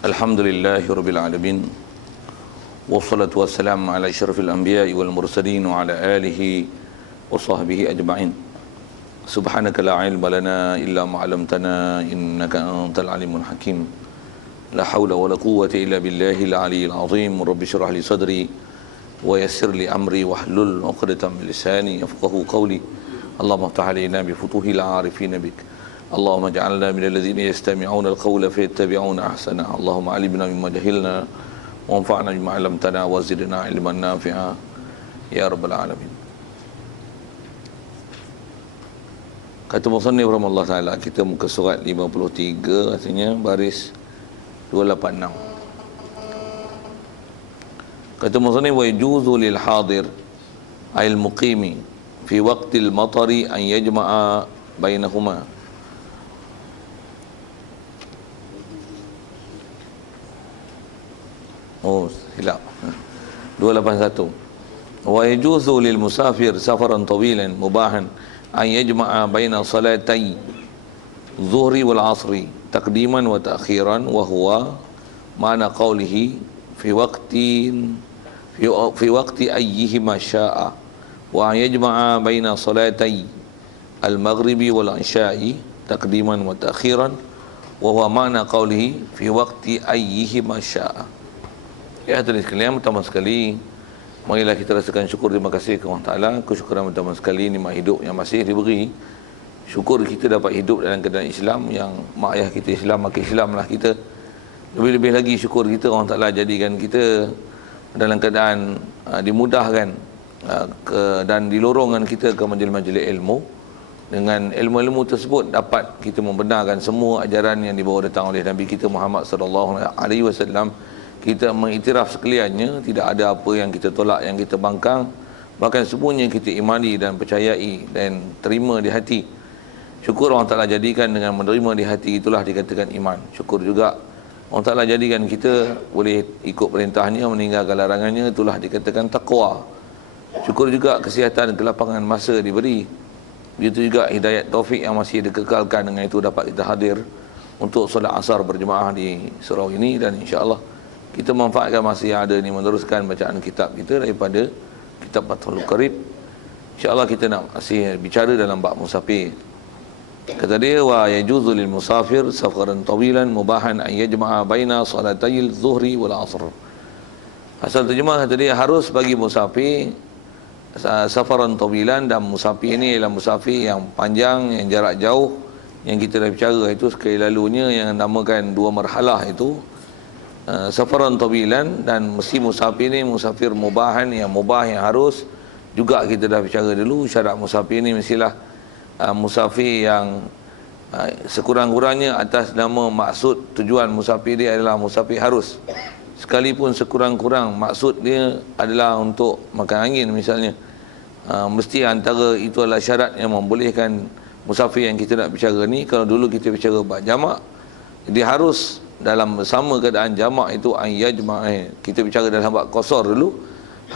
Alhamdulillahi Rabbil Alamin. Wassalatu wassalamu ala asyrafil anbiya'i wal mursalin wa ala alihi wa sahbihi ajma'in. Subhanaka la ilma lana illa ma 'allamtana innaka antal alimul hakim. La haula wa la quwwata illa billahil aliyyil azim. Rabbi shrah li sadri wa yassir li amri wahlul 'uqdatam min lisani yafqahu qawli. Allahumma iftah 'alaina bi futuhil 'arifin bik. اللهم اجعلنا من الذين يستمعون القول فيتبعون احسنه. اللهم علمنا مما جهلنا وانفعنا بما علمتنا وزدنا علما نافعا يا رب العالمين. Kata musannif rahimahullah taala, kita muka surat 53 artinya baris 286. Kata musannif, wa yajuzu lil hadir ay al muqimi fi waqtil matari an yajma'a bainahuma. Oh, silap. 281. Wa yajuzu lil musafir safaran tawilan mubahan an yajma'a baina salatay zuhri wal asri taqdiman wa ta'khiran wa huwa ma'na qawlihi fi waqti ayyihima sya'a wa an yajma'a baina salatay al maghribi wal isya'i taqdiman wa ta'khiran wa huwa ma'na qawlihi fi waqti ayyihima sya'a. Ya hadirin sekalian, pertama sekali marilah kita rasakan syukur, terima kasih kepada Allah Ta'ala. Kesyukuran pertama sekali nikmat hidup yang masih diberi. Syukur kita dapat hidup dalam keadaan Islam, yang mak ayah kita Islam, maka Islamlah kita. Lebih-lebih lagi syukur kita Allah Ta'ala jadikan kita dalam keadaan dimudahkan dan dilorongkan kita ke majlis-majlis ilmu. Dengan ilmu-ilmu tersebut dapat kita membenarkan semua ajaran yang dibawa datang oleh Nabi kita Muhammad sallallahu alaihi wasallam. Kita mengiktiraf sekaliannya, tidak ada apa yang kita tolak, yang kita bangkang, bahkan semuanya kita imani dan percayai dan terima di hati. Syukur Allah Ta'ala jadikan dengan menerima di hati itulah dikatakan iman. Syukur juga Allah Ta'ala jadikan kita boleh ikut perintahnya, meninggalkan larangannya, itulah dikatakan taqwa. Syukur juga kesihatan, kelapangan masa diberi. Begitu juga hidayat taufik yang masih dikekalkan, dengan itu dapat kita hadir untuk solat asar berjemaah di surau ini, dan insya-Allah kita manfaatkan masa yang ada ni meneruskan bacaan kitab kita daripada kitab Fathul Qarib. InsyaAllah kita nak masih bicara dalam bab musafir. Kata dia, wa yajuzu lil musafir safaran tawilan mubahan an yajma'a baina salatayil zuhri wal asr. Asal terjemah kata dia, harus bagi musafir safaran tawilan, dan musafir ini ialah musafir yang panjang, yang jarak jauh, yang kita dah bicara itu sekali lalunya, yang namakan dua marhalah itu. Safaran tawilan, dan mesti musafir ni musafir mubahan, yang mubah, yang harus. Juga kita dah bicara dulu, syarat musafir ni mestilah musafir yang sekurang-kurangnya atas nama maksud tujuan musafir dia adalah musafir harus. Sekalipun sekurang-kurang maksud dia adalah untuk makan angin misalnya, mesti antara itu adalah syarat yang membolehkan musafir yang kita nak bicara ni. Kalau dulu kita bicara bab jamak, dia harus dalam sama keadaan jamak itu ayyajma'. Kita bicara dalam bab qasar dulu,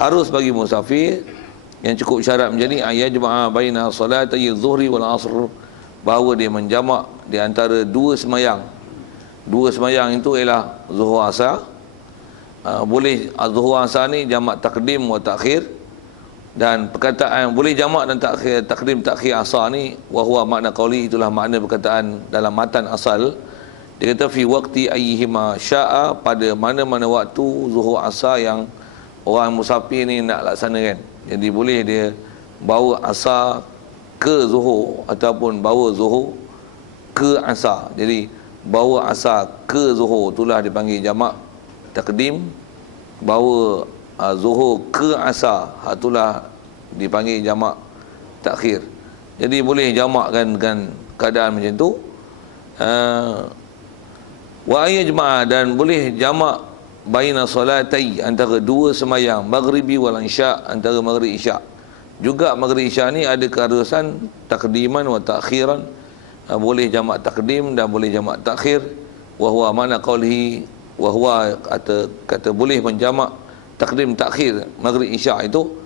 harus bagi musafir yang cukup syarat menjadi ayyajma'a baina salatay zuhri wal asr, bahawa dia menjamak di antara dua semayang. Dua semayang itu ialah zuhur asar. Boleh zuhur asar ni jamak takdim wa takhir, dan perkataan boleh jamak dan takhir, takdim takhir asar ni wa huwa makna qauli, itulah makna perkataan dalam matan asal. Dia kata fi waqti ayyihima sya'a, pada mana-mana waktu zuhur asar yang orang musafir ni nak laksanakan. Jadi boleh dia bawa asar ke zuhur ataupun bawa zuhur ke asar. Jadi bawa asar ke zuhur itulah dipanggil jamak takdim. Bawa zuhur ke asar, itulah dipanggil jamak takhir. Jadi boleh jamakkan dengan keadaan macam tu. Wa yajma'a, dan boleh jamak baina salatai, antara dua semayang maghribi wal isya, antara maghrib isya. Juga maghrib isya ni ada keharusan takdiman wa ta'khiran. Boleh jamak takdim dan boleh jamak takhir. Wa huwa mana qaulihi, wa huwa kata boleh menjamak takdim takhir maghrib isya itu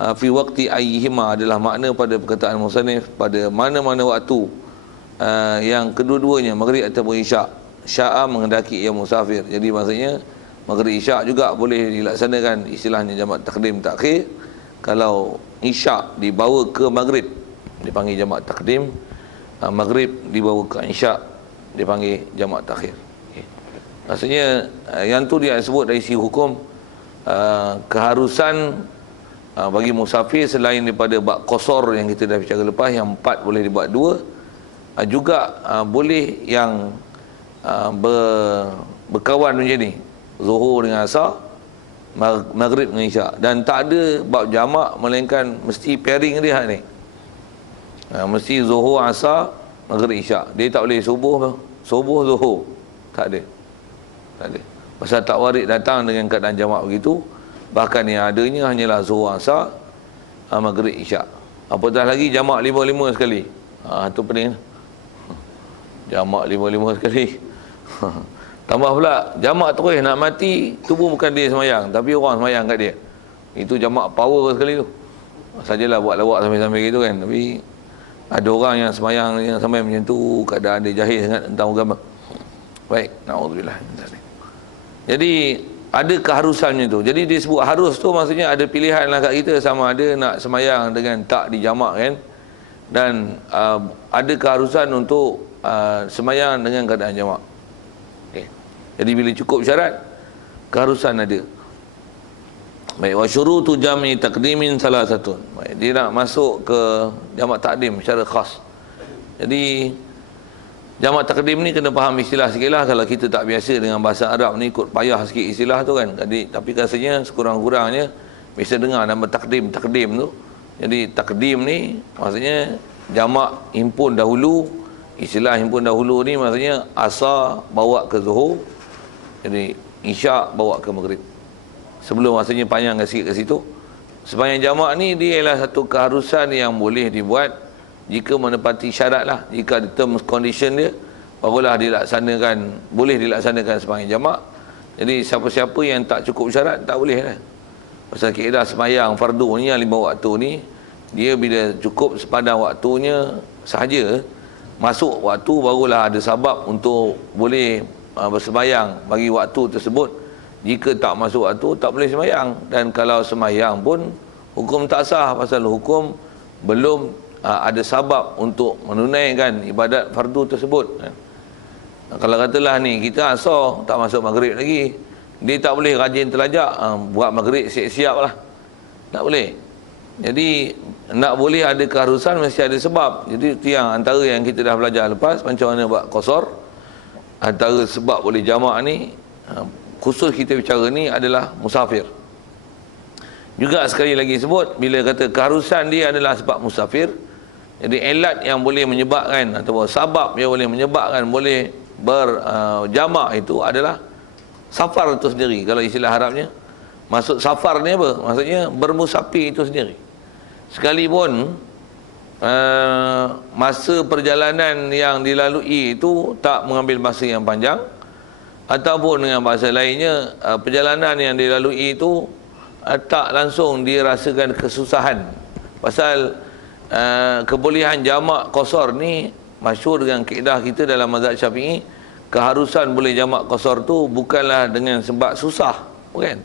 fi waqti ayyihima adalah makna pada perkataan musannif pada mana-mana waktu yang kedua-duanya maghrib ataupun isya. sya'a menghendaki ia musafir. Jadi maksudnya maghrib isyak juga boleh dilaksanakan, istilahnya jamak takdim takhir. Kalau isyak dibawa ke maghrib dipanggil jamak takdim, maghrib dibawa ke isyak dipanggil jamak takhir. Okay. Maksudnya yang tu dia sebut dari sisi hukum, keharusan bagi musafir selain daripada bab qasar yang kita dah bicara lepas, yang 4 boleh dibuat 2, juga boleh yang berkawan macam ni, zuhur dengan asar, maghrib dengan isyak, dan tak ada bab jamak melainkan mesti pairing dia ni. Mesti zuhur asar maghrib isyak. Dia tak boleh subuh zuhur, tak ada. Pasal tak warid datang dengan keadaan jamak begitu. Bahkan yang adanya hanyalah zuhur asar maghrib isyak. Apatah lagi jamak 5-5 sekali. Itu pening. Jamak 5-5 sekali. Tambah pula jamak terus nak mati, tu pun bukan dia semayang, tapi orang semayang kat dia. Itu jamak power sekali tu. Sajalah buat lawak sambil-sambil gitu kan. Tapi ada orang yang semayang yang sampai macam tu, keadaan dia jahil sangat tentang agama. Baik, naudzubillah. Jadi ada keharusannya tu. Jadi dia sebut harus tu maksudnya ada pilihan lah kat kita, sama ada nak semayang dengan tak dijamak kan, dan ada keharusan untuk semayang dengan keadaan jamak. Okay. Jadi bila cukup syarat, keharusan ada. Baik, wa syurutu jam'i taqdimin salah satu. Baik, dia nak masuk ke jamak takdim secara khas. Jadi jamak takdim ni kena faham istilah sikitlah. Kalau kita tak biasa dengan bahasa Arab ni, ikut payah sikit istilah tu kan. Jadi tapi rasanya sekurang-kurangnya bisa dengar nama takdim tu. Jadi takdim ni maksudnya jamak himpun dahulu. Istilah himpun dahulu ni maksudnya asar bawa ke zuhur, jadi isyak bawa ke maghrib. Sebelum maksudnya panjang sikit ke situ. Sepanjang jamak ni dia ialah satu keharusan yang boleh dibuat jika menepati syarat lah. Jika ada terms condition dia, barulah dilaksanakan, boleh dilaksanakan sepanjang jamak. Jadi siapa-siapa yang tak cukup syarat tak boleh lah. Pasal kaedah semayang fardu ni yang 5 waktu ni, dia bila cukup sepadan waktunya sahaja, masuk waktu barulah ada sebab untuk boleh bersemayang bagi waktu tersebut. Jika tak masuk waktu tak boleh semayang. Dan kalau semayang pun hukum tak sah, pasal hukum belum ada sebab untuk menunaikan ibadat fardu tersebut. Kalau katalah ni kita asar tak masuk maghrib lagi, dia tak boleh rajin telajak buat maghrib siap-siap lah, tak boleh. Jadi nak boleh ada keharusan mesti ada sebab. Jadi itu yang antara yang kita dah belajar lepas, macam mana buat qasar. Antara sebab boleh jamak ni, khusus kita bicara ni adalah musafir. Juga sekali lagi sebut, bila kata keharusan dia adalah sebab musafir, jadi elat yang boleh menyebabkan atau sebab yang boleh menyebabkan boleh berjamak itu adalah safar itu sendiri. Kalau istilah Arabnya, maksud safar ni apa? Maksudnya bermusafir itu sendiri. Sekalipun masa perjalanan yang dilalui itu tak mengambil masa yang panjang, ataupun dengan bahasa lainnya, perjalanan yang dilalui itu tak langsung dirasakan kesusahan. Pasal kebolehan jamak qasar ni masyhur dengan kaedah kita dalam mazhab Syafi'i. Keharusan boleh jamak qasar tu bukanlah dengan sebab susah, bukan,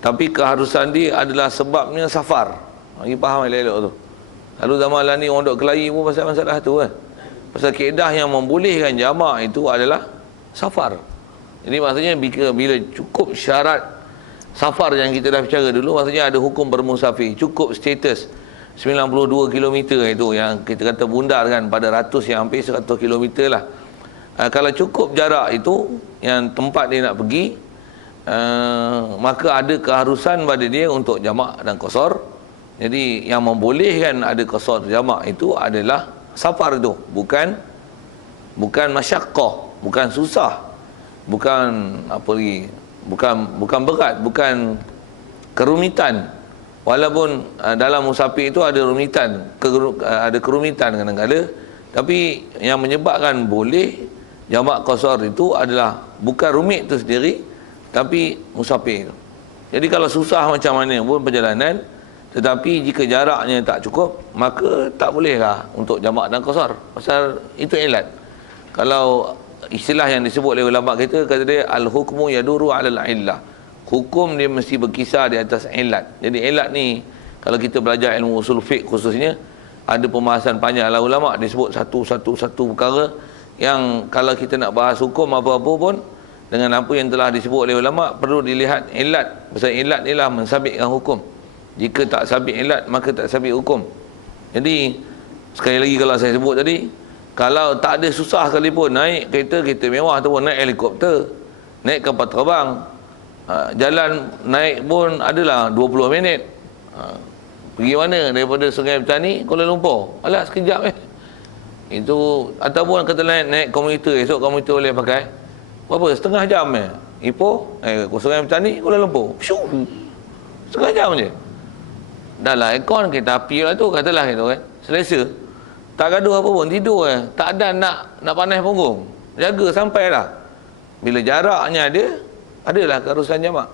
tapi keharusan dia adalah sebabnya safar. Bagi faham elok-elok tu. Lalu zaman lah ni orang duk kelahi pun pasal masalah tu kan. Pasal kaedah yang membolehkan jamak itu adalah safar. Jadi maksudnya bila cukup syarat safar yang kita dah bicara dulu, maksudnya ada hukum bermusafir, cukup status 92 km itu yang kita kata bundar kan, pada ratus yang hampir 100 km lah. Kalau cukup jarak itu yang tempat dia nak pergi, maka ada keharusan pada dia untuk jamak dan qasar. Jadi yang membolehkan ada qasar jamak itu adalah safar itu, bukan masyaqqah, bukan susah, bukan apa lagi, bukan berat, bukan kerumitan. Walaupun dalam musafir itu ada rumitan, ada kerumitan kadang-kadang, tapi yang menyebabkan boleh jamak qasar itu adalah bukan rumit itu sendiri, tapi musafir itu. Jadi kalau susah macam mana pun perjalanan, tetapi jika jaraknya tak cukup, maka tak bolehlah untuk jamak dan qasar. Pasal itu ilat. Kalau istilah yang disebut oleh ulama kita, kata dia al-hukmu yaduru 'alal illah. Hukum dia mesti berkisar di atas ilat. Jadi ilat ni kalau kita belajar ilmu usul fiqh khususnya, ada pembahasan panjang lah ulama, disebut satu perkara yang kalau kita nak bahas hukum apa-apa pun dengan apa yang telah disebut oleh ulama, perlu dilihat ilat. Pasal ilat ni lah mensabitkan hukum. Jika tak sabit ilat, maka tak sabit hukum. Jadi sekali lagi kalau saya sebut tadi, kalau tak ada susah sekalipun naik kereta mewah ataupun naik helikopter, naik kapal terbang, jalan naik pun adalah 20 minit. Pergi mana? Daripada Sungai Petani Kuala Lumpur, alah sekejap itu. Ataupun kata naik komuter, esok komuter boleh pakai berapa? Setengah jam Ipoh Sungai Petani Kuala Lumpur, setengah jam je. Dah lah aircon, kereta api lah tu, katalah gitu kan, selesa, tak gaduh apa pun, tidur tak ada nak panas punggung, jaga sampai lah. Bila jaraknya adalah keharusan jamak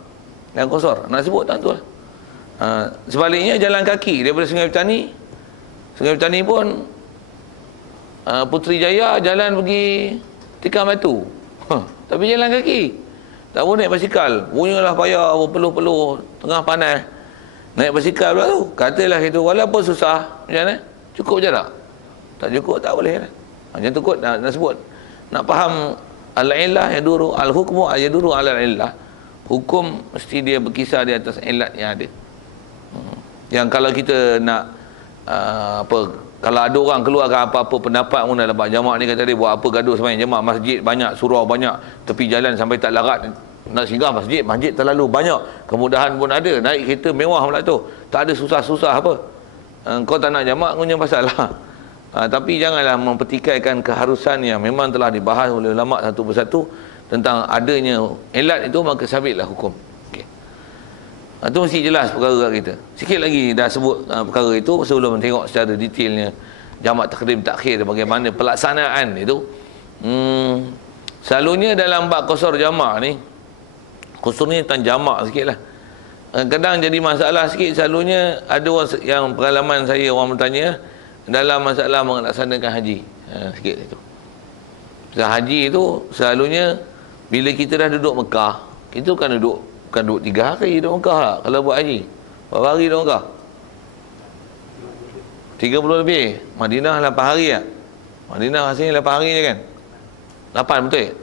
yang kosor, nak sebut tak tu lah. Sebaliknya jalan kaki daripada Sungai Petani pun Putrajaya jalan pergi Tikar Batu, tapi jalan kaki, tak boleh naik basikal, punyalah payah berpeluh-peluh tengah panas naik basikal pula tu. Katalah itu walaupun susah macam mana, cukup jarak, tak cukup tak boleh lah. Macam tu kot nak sebut, nak faham al-illah yaduru al-hukmu yaduru al-illah. Hukum mesti dia berkisar di atas ilat yang ada. Yang kalau kita nak kalau ada orang keluarkan apa-apa pendapat pun dalam jamaah ni, kata dia buat apa gaduh sembahyang jamaah, masjid banyak, surau banyak, tepi jalan sampai tak larat nak singgah masjid terlalu banyak, kemudahan pun ada, naik kereta mewah pula tu, tak ada susah-susah apa. Kau tak nak jamaah, kau punya pasal lah. Tapi janganlah mempertikaikan keharusan yang memang telah dibahas oleh ulama satu persatu tentang adanya ilat itu, maka sabitlah hukum. Itu mesti jelas perkara kita. Sikit lagi dah sebut perkara itu sebelum tengok secara detailnya jamak takdim takhir, bagaimana pelaksanaan itu. Selalunya dalam bab qasar jamak ni, khususnya tentang jamak sikit lah, kadang jadi masalah sikit. Selalunya ada orang yang pengalaman saya, orang bertanya dalam masalah melaksanakan haji, sikit itu. Haji itu selalunya bila kita dah duduk Mekah, kita bukan duduk 3 hari duduk Mekah lah. Kalau buat haji, berapa hari duduk Mekah? 30 lebih. Madinah 8 hari lah. Madinah rasanya 8 hari je kan? 8 betul?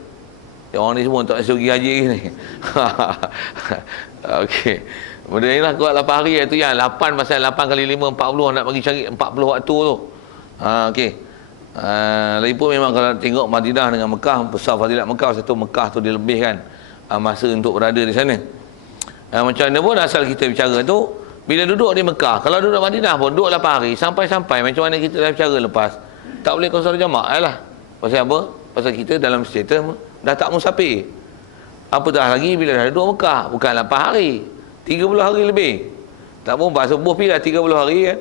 Ya, orang ni semua tak rasa pergi haji ni. Okey. Benda ni lah kuat 8 hari tu yang 8 pasal 8 kali 5 40, nak bagi cari 40 waktu tu. Okey. Lagipun memang kalau tengok Madinah dengan Mekah, besar fadilat Mekah. Satu Mekah tu dilebihkan masa untuk berada di sana. Macam mana pun asal kita bicara tu, bila duduk di Mekah, kalau duduk Madinah pun duduk 8 hari, sampai-sampai macam mana kita dah bicara lepas, tak boleh qasar jamak lah. Pasal apa? Pasal kita dalam status dah tak musafir. Apatah lagi bila dah duduk Mekah, bukan 8 hari, 30 hari lebih. Tak pun subuh pergi dah 30 hari kan.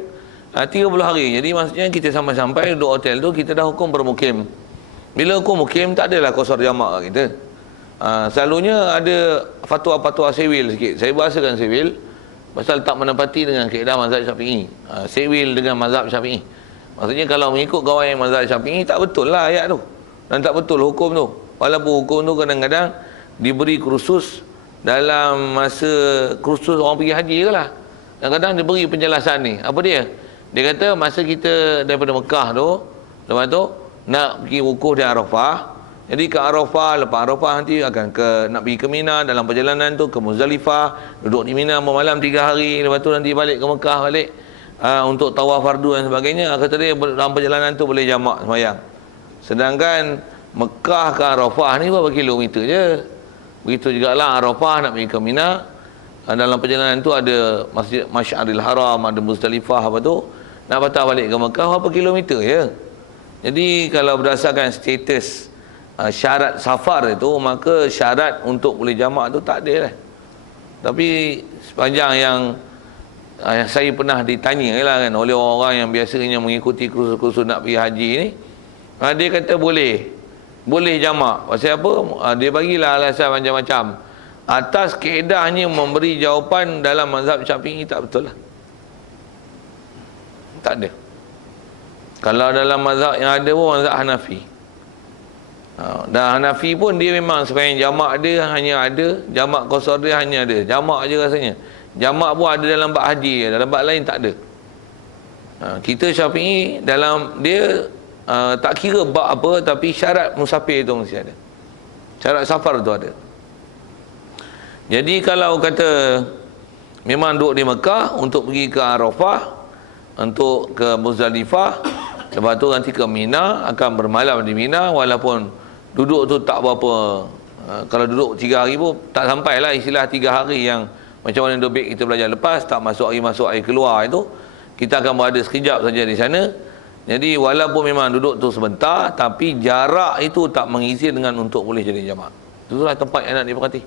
30 hari. Jadi maksudnya kita sampai-sampai duduk hotel tu, kita dah hukum bermukim. Bila hukum mukim, tak adalah qasar jamak kat kita. Selalunya ada fatwa-fatwa sewil sikit. Saya bahasakan sewil pasal tak menepati dengan kaedah mazhab Syafi'i. Sewil dengan mazhab Syafi'i, maksudnya kalau mengikut kawan yang mazhab Syafi'i, tak betul lah ayat tu, dan tak betul hukum tu. Walaupun hukum tu kadang-kadang diberi kursus dalam masa kursus orang pergi haji ke lah, kadang-kadang diberi penjelasan ni. Apa dia? Dia kata masa kita daripada Mekah tu, lepas tu nak pergi wukuf di Arafah. Jadi ke Arafah, lepas Arafah nanti akan nak pergi ke Mina. Dalam perjalanan tu ke Muzdalifah, duduk di Mina bermalam 3 hari. Lepas tu nanti balik ke Mekah balik untuk tawaf fardu dan sebagainya. Kata dia dalam perjalanan tu boleh jamak sembahyang. Sedangkan Mekah ke Arafah ni berapa kilometer je. Begitu jugalah Arafah nak pergi ke Mina. Dalam perjalanan tu ada Masjid Masy'aril Haram, ada Muzdalifah, apa tu, nak patah balik ke Mekah berapa kilometer je. Jadi kalau berdasarkan status syarat safar itu, maka syarat untuk boleh jamak tu tak ada lah. Tapi sepanjang yang saya pernah ditanya lah kan, oleh orang-orang yang biasanya mengikuti kursus-kursus nak pergi haji ni, dia kata boleh jamak. Pasal apa? Dia bagilah alasan macam-macam. Atas kaedahnya memberi jawapan dalam mazhab Syafi'i, tak betul lah. Tak ada. Kalau dalam mazhab yang ada pun mazhab Hanafi. Dan Hanafi pun dia memang sembahyang jamak dia hanya ada, jamak qasar dia hanya ada, jamak je rasanya. Jamak pun ada dalam bab haji, dalam bab lain tak ada. Kita Syafi'i dalam dia tak kira bab apa, tapi syarat musafir tu mesti ada. Syarat safar tu ada. Jadi kalau kata memang duduk di Mekah untuk pergi ke Arafah, untuk ke Muzdalifah, lepas tu nanti ke Mina, akan bermalam di Mina, walaupun duduk tu tak berapa, kalau duduk 3 hari pun tak sampai lah istilah 3 hari yang macam mana dobek kita belajar lepas, tak masuk hari keluar itu, kita akan berada sekejap saja di sana. Jadi walaupun memang duduk tu sebentar, tapi jarak itu tak mengizinkan untuk boleh jadi jamaah. Itulah tempat yang nak diperhati.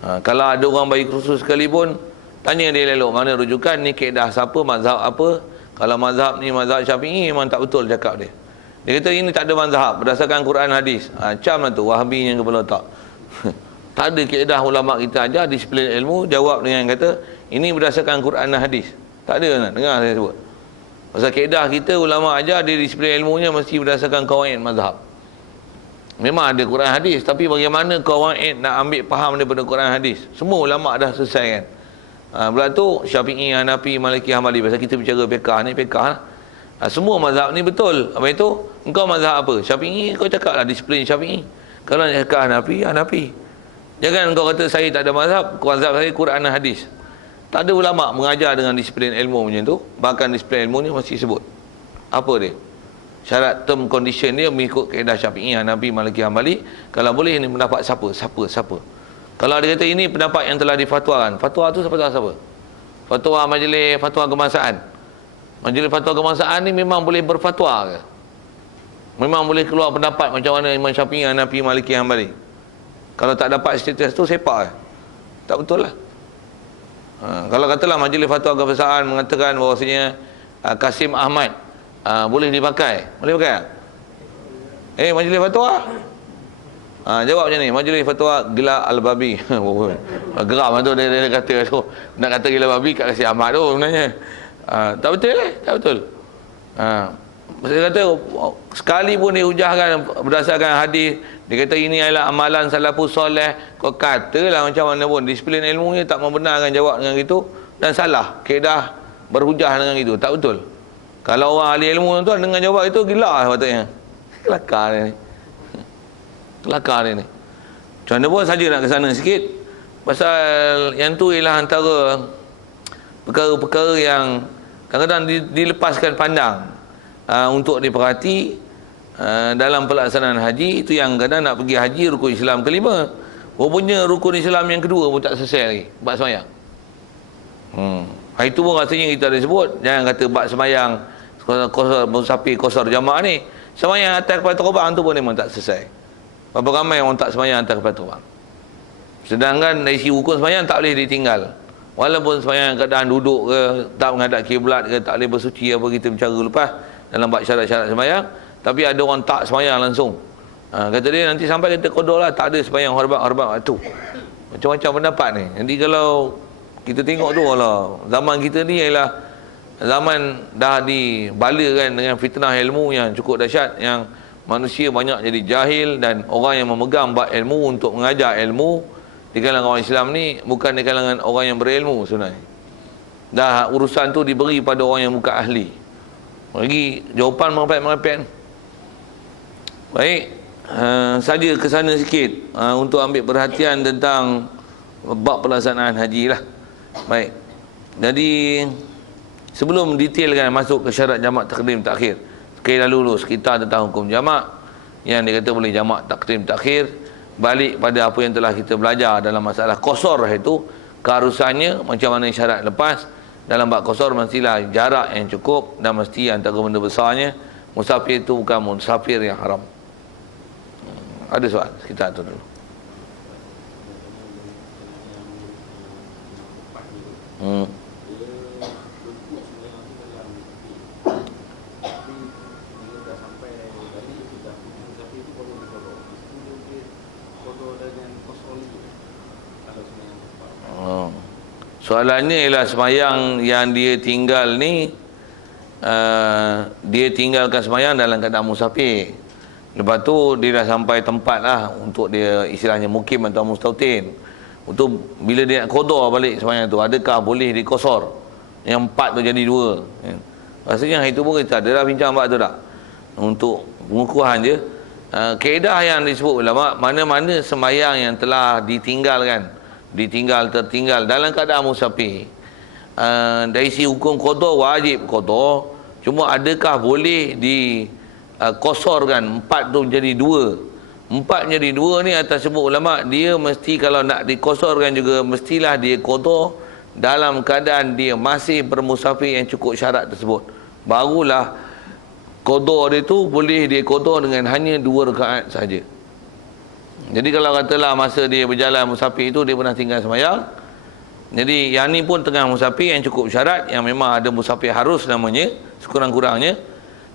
Kalau ada orang bagi kursus sekalipun, tanya dia elok mana rujukan ni, kaedah siapa, mazhab apa. Kalau mazhab ni mazhab Syafi'i, memang tak betul cakap dia. Dia kata ini tak ada mazhab berdasarkan Quran hadis. Macam lah tu Wahabi yang kepala otak. Tak ada kaedah ulama kita ajar disiplin ilmu, jawab dengan kata ini berdasarkan Quran dan hadis. Tak ada nak dengar saya sebut. Pasal kaedah kita ulama ajar dia disiplin ilmunya mesti berdasarkan qawaid mazhab. Memang ada Quran hadis, tapi bagaimana qawaid nak ambil faham daripada Quran hadis? Semua ulama dah selesai kan. Pula tu Syafi'i, Hanafi, Maliki, Hambali. Pasal kita bicara fiqh ni, fiqh lah. Semua mazhab ni betul. Apa itu? Engkau mazhab apa? Syafi'i, kau cakap lah disiplin Syafi'i. Kalau nak cakap Hanafi, Hanafi. Jangan kau kata saya tak ada mazhab, mazhab saya Quran dan hadis. Tak ada ulama mengajar dengan disiplin ilmu macam tu. Bahkan disiplin ilmu ni mesti sebut apa dia? Syarat term condition dia mengikut kaedah Syafi'i, Hanafi, Maliki, Hambali. Kalau boleh ini pendapat siapa? Kalau dia kata ini pendapat yang telah difatwakan, fatwa tu siapa? Fatwa majlis fatwa kebangsaan. Majlis fatwa kebangsaan ni memang boleh berfatwa ke? Memang boleh keluar pendapat macam mana Imam Syafi'i, Hanafi, Maliki, Hambali. Kalau tak dapat status tu sepak ke? Tak betul lah. Kalau katalah majlis fatwa kebangsaan mengatakan bahawasanya Kasim Ahmad boleh dipakai. Boleh pakai tak? Majlis fatwa. Jawab macam ni, majlis fatwa Gila Al-Babi. Geram tu dia kata tu. Nak kata Gila Babi kat Kasim Ahmad tu sebenarnya. Tak betul tak betul. Dia kata sekali pun dia hujahkan berdasarkan hadis, dia kata ini adalah amalan salafus soleh. Kau katalah macam mana pun disiplin ilmunya tak membenarkan jawab dengan gitu, dan salah kaedah berhujah dengan itu, tak betul. Kalau orang ahli ilmu tu dengan jawab itu, gila lah patutnya. Kelakar dia ni. Macam mana pun saja nak ke sana sikit. Pasal yang tu ialah antara perkara-perkara yang kadang-kadang dilepaskan pandang untuk diperhati dalam pelaksanaan haji. Itu yang kadang nak pergi haji rukun Islam kelima, rupanya rukun Islam yang kedua pun tak selesai lagi, bab sembahyang. Itu pun rasanya kita ada sebut. Jangan kata bab sembahyang musafir qasar jamaah ni, sembahyang atas kapal terbang tu pun memang tak selesai. Berapa ramai orang tak sembahyang atas kapal terbang, sedangkan dari segi rukun sembahyang tak boleh ditinggal. Walaupun sembahyang keadaan duduk ke, tak menghadap kiblat ke, tak boleh bersuci apa kita bicara lepas dalam bab syarat-syarat sembahyang. Tapi ada orang tak sembahyang langsung. Kata dia nanti sampai kita qada lah, tak ada sembahyang hormat tu. Macam-macam pendapat ni. Jadi kalau kita tengok tu lah, zaman kita ni ialah zaman dah dibalakan dengan fitnah ilmu yang cukup dahsyat, yang manusia banyak jadi jahil, dan orang yang memegang bab ilmu untuk mengajar ilmu di kalangan orang Islam ni bukan di kalangan orang yang berilmu sebenarnya. Dah urusan tu diberi pada orang yang bukan ahli. Bagi jawapan merepek-merepek. Baik, saja ke sana sikit untuk ambil perhatian tentang bab pelaksanaan haji lah. Baik. Jadi sebelum detailkan masuk ke syarat jamak takdim takhir, sekali dulu sekitar tentang hukum jamak yang dia kata boleh jamak takdim takhir. Balik pada apa yang telah kita belajar dalam masalah qasar, itu keharusannya macam mana syarat lepas. Dalam bab qasar mestilah jarak yang cukup, dan mesti antara benda besarnya musafir itu bukan musafir yang haram. Ada soal? Kita atur dulu. Soalannya ialah sembahyang yang dia tinggal ni, dia tinggalkan sembahyang dalam keadaan musafir. Lepas tu dia dah sampai tempat lah untuk dia istilahnya mukim atau mustautin. Untuk bila dia nak qada balik sembahyang tu, adakah boleh dikosor? Yang 4 tu jadi 2. Rasanya itu pun kita ada dah bincang bab tu tak? Untuk pengukuhan je. Kaedah yang disebut ulama, mana-mana sembahyang yang telah ditinggalkan, tertinggal dalam keadaan musafir, dari sisi hukum qada wajib qada. Cuma adakah boleh kosorkan 4 tu menjadi 2? 4 menjadi 2 ni atas sebut ulama, dia mesti kalau nak dikosorkan juga mestilah dia qada dalam keadaan dia masih bermusafir yang cukup syarat tersebut. Barulah qada dia tu boleh dia qada dengan hanya 2 rakaat saja. Jadi kalau katalah masa dia berjalan musafir itu dia pernah tinggal sembahyang, jadi yang ni pun tengah musafir yang cukup syarat, yang memang ada musafir harus namanya sekurang-kurangnya.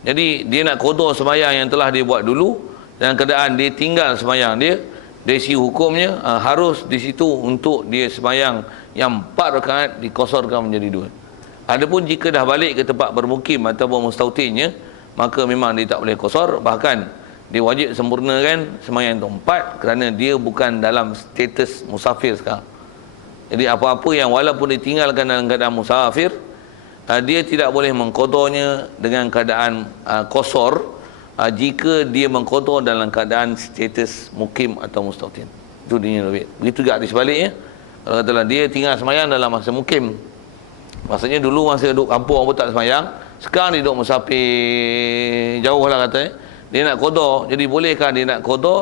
Jadi dia nak qada sembahyang yang telah dia buat dulu dalam keadaan dia tinggal sembahyang dia, dari sisi hukumnya harus di situ untuk dia sembahyang yang 4 rakaat dikosorkan menjadi 2. Adapun jika dah balik ke tempat bermukim ataupun mustautinnya, maka memang dia tak boleh kosor, bahkan dia wajib sempurnakan sembahyang itu 4 kerana dia bukan dalam status musafir sekarang. Jadi apa-apa yang walaupun ditinggalkan dalam keadaan musafir, dia tidak boleh mengqadanya dengan keadaan kosor jika dia mengqada dalam keadaan status mukim atau mustautin. Itu dia lebih. Begitu juga di sebaliknya. Kalau katalah dia tinggal sembahyang dalam masa mukim, maksudnya dulu masa duduk kampung pun tak sembahyang, sekarang dia duduk musafir jauh lah katanya, dia nak qada. Jadi bolehkah dia nak qada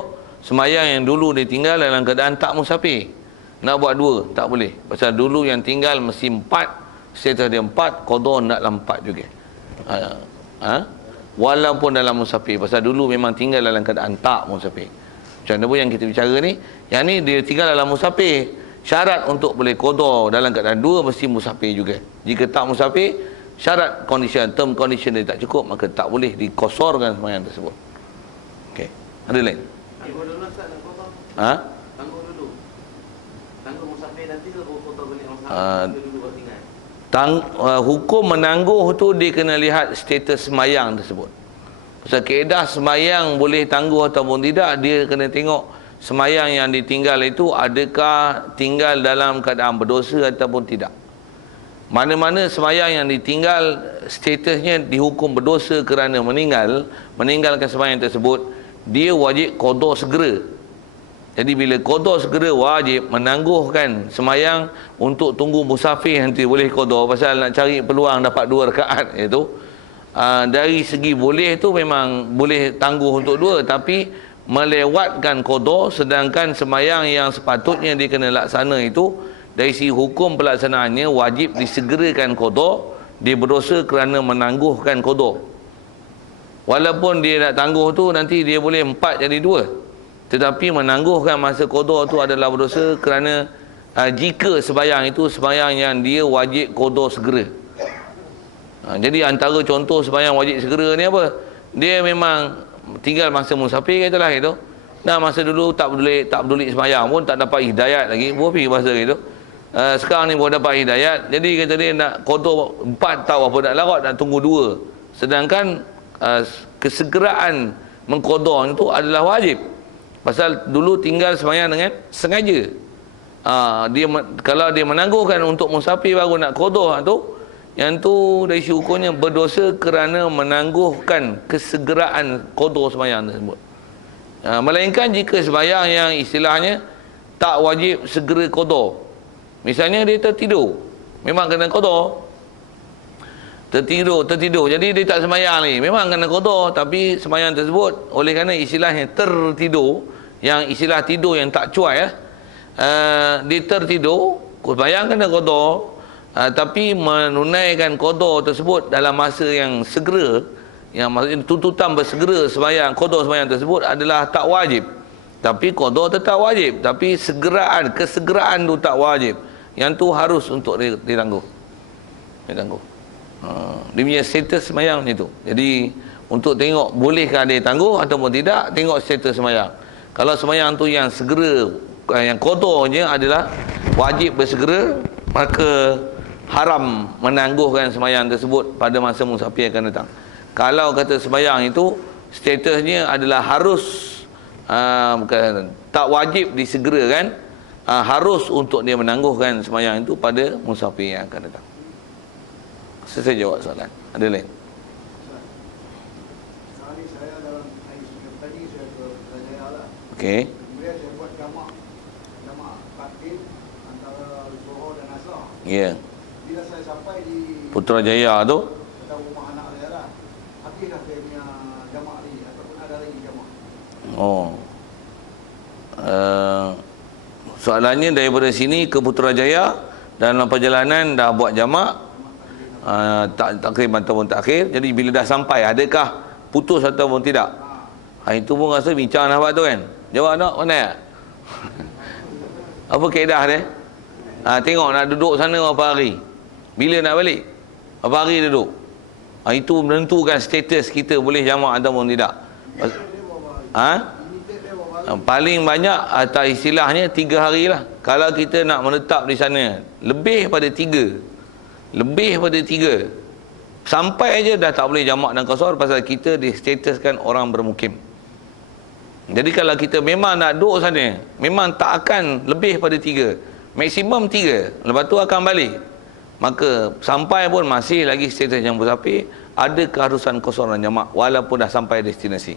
sembahyang yang dulu dia tinggal dalam keadaan tak musafir? Nak buat 2? Tak boleh. Pasal dulu yang tinggal mesti 4, status dia 4, qada naklah 4 juga. Walaupun dalam musafir, pasal dulu memang tinggal dalam keadaan tak musafir. Macam mana pun yang kita bicara ni, yang ni dia tinggal dalam musafir, syarat untuk boleh qada dalam keadaan 2 mesti musafir juga. Jika tak musafir, syarat term condition dia tak cukup, maka tak boleh dikosorkan sembahyang tersebut. Okey, ada lain? Tangguh dulu Ustaz nak qada. Tangguh dulu. Tangguh musafir nanti ke qada balik musafir dulu baru tinggal. Hukum menangguh tu dia kena lihat status sembahyang tersebut. Pasal kaedah sembahyang boleh tangguh ataupun tidak, dia kena tengok sembahyang yang ditinggal itu adakah tinggal dalam keadaan berdosa ataupun tidak. Mana-mana sembahyang yang ditinggal statusnya dihukum berdosa kerana meninggalkan sembahyang tersebut, dia wajib qada segera. Jadi bila qada segera, wajib menangguhkan sembahyang untuk tunggu musafir nanti boleh qada, pasal nak cari peluang dapat 2 rakaat itu. Dari segi boleh tu memang boleh tangguh untuk 2, tapi melewatkan qada, sedangkan sembahyang yang sepatutnya dia kena laksana itu dari segi hukum pelaksanaannya wajib disegerakan qada, dia berdosa kerana menangguhkan qada. Walaupun dia nak tangguh tu nanti dia boleh 4 jadi 2, tetapi menangguhkan masa qada tu adalah berdosa kerana jika sembahyang itu sembahyang yang dia wajib qada segera. Jadi antara contoh sembahyang wajib segera ni apa? Dia memang tinggal masa musafir katalah gitu. Nah, masa dulu tak peduli sembahyang pun, tak dapat hidayat lagi, buat pergi masa gitu. Sekarang ni baru dapat hidayat, jadi kata dia nak qada 4 tahu apa nak larat, nak tunggu 2. Sedangkan kesegeraan mengqada itu adalah wajib. Pasal dulu tinggal sembahyang dengan sengaja. Kalau dia menangguhkan untuk musafir baru nak qada tu, yang tu dari sisi hukumnya berdosa kerana menangguhkan kesegeraan qada sembahyang tersebut. Melainkan jika sembahyang yang istilahnya tak wajib segera qada. Misalnya dia tertidur, memang kena qada. Tertidur. Jadi dia tak sembahyang ni, memang kena qada, tapi sembahyang tersebut oleh kerana istilahnya tertidur, yang istilah tidur yang tak cuai dia tertidur, sembahyang kena qada, tapi menunaikan qada tersebut dalam masa yang segera, yang maksudnya tuntutan bersegera sembahyang, qada sembahyang tersebut adalah tak wajib. Tapi qada tetap wajib, tapi kesegeraan tu tak wajib. Yang tu harus untuk ditangguh. Dia punya status sembahyang macam tu. Jadi untuk tengok bolehkah dia tangguh ataupun tidak, tengok status sembahyang. Kalau sembahyang tu yang segera, yang qadanya adalah wajib bersegera, maka haram menangguhkan sembahyang tersebut pada masa musafir akan datang. Kalau kata sembahyang itu statusnya adalah harus, bukan, tak wajib disegerakan, harus untuk dia menangguhkan sembahyang itu pada musafir yang akan datang. Saya jawab soalan. Ada lain? Hari saya dalam hari Senin tadi saya ke Putrajaya lah. Okey. Kemudian saya buat jamak takdim antara Zuhur dan Asar. Ya. Bila saya sampai di Putrajaya tu, atau rumah anak saya lah, habislah saya punya jamak ni ataupun ada lagi jamak. oh. Soalannya daripada sini ke Putrajaya dalam perjalanan dah buat jamak, takrim ataupun takhir. Jadi bila dah sampai, adakah putus ataupun tidak? Itu pun rasa bincang nak buat tu kan. Jawab nak mana ya? Apa kaedah dia? Tengok nak duduk sana berapa hari, bila nak balik, berapa hari duduk. Itu menentukan status kita boleh jamak ataupun tidak. Paling banyak atau istilahnya 3 hari lah. Kalau kita nak menetap di sana lebih pada 3, sampai aja dah tak boleh jamak dan qasar, pasal kita distatuskan orang bermukim. Jadi kalau kita memang nak duduk sana, memang tak akan lebih pada 3, maksimum 3, lepas tu akan balik, maka sampai pun masih lagi status yang musafir, ada keharusan qasar dan jamak walaupun dah sampai destinasi.